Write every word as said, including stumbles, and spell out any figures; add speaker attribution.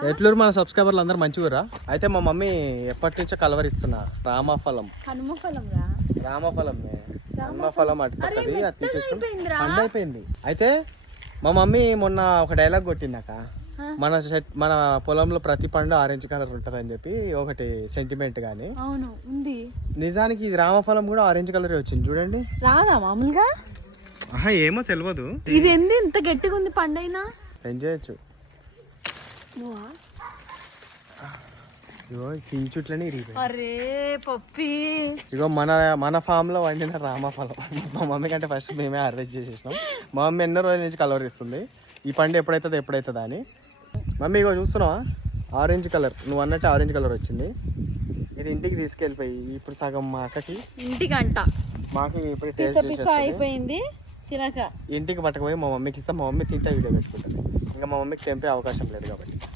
Speaker 1: ఎట్లూరు మన సబ్స్క్రైబర్లు అందరు మంచిగురా. అయితే మా మమ్మీ ఎప్పటి నుంచో కలవరిస్తున్నా రామఫలం
Speaker 2: హనుమఫలం రా
Speaker 1: రామఫలం హనుమఫలం అటుపక్కది అది తీసేసి పండు అయిపోయింది. అయితే మా మమ్మీ మొన్న ఒక డైలాగ్ కొట్టిందాక, మన మన పొలంలో ప్రతి పండు ఆరెంజ్ కలర్ ఉంటది అని చెప్పి ఒకటి సెంటిమెంట్ గానీ.
Speaker 2: అవును ఉంది.
Speaker 1: నిజానికి ఇది రామఫలం కూడా ఆరెంజ్ కలర్ వచ్చింది చూడండి.
Speaker 2: రాదా మామూలుగా?
Speaker 1: ఆహా ఏమో తెలియదు.
Speaker 2: ఇది ఎందు ఇంత గట్టిగా ఉంది పండైనా
Speaker 1: ఎంజాయచ్చు. ఇగో చించుట్లని
Speaker 2: అరే పప్పి.
Speaker 1: ఇగో మన మన ఫామ్ లో వండిన రామఫలం మా మమ్మీ కంటే ఫస్ట్ మేమే హార్వెస్ట్ చేసేసినాం. మా మమ్మీ ఎన్నో రోజుల నుంచి కలవరిస్తుంది ఈ పండు ఎప్పుడైతుంది ఎప్పుడైతుందా అని. మమ్మీ ఇగో చూస్తున్నావా ఆరెంజ్ కలర్, నువ్వు అన్నట్టు ఆరెంజ్ కలర్ వచ్చింది. ఇది ఇంటికి తీసుకెళ్ళిపోయి ఇప్పుడు సగం మా అక్కకి
Speaker 2: ఇంటికంట
Speaker 1: మాకు ఇప్పుడు టేస్ట్
Speaker 2: అయిపోయింది తినక
Speaker 1: ఇంటికి పట్టకపోయి మా మమ్మీకి ఇస్తాం. మా మమ్మీ తింటే వీడియో పెట్టుకుంటుంది. ఇంకా మా మమ్మీకి తెంపే అవకాశం లేదు కాబట్టి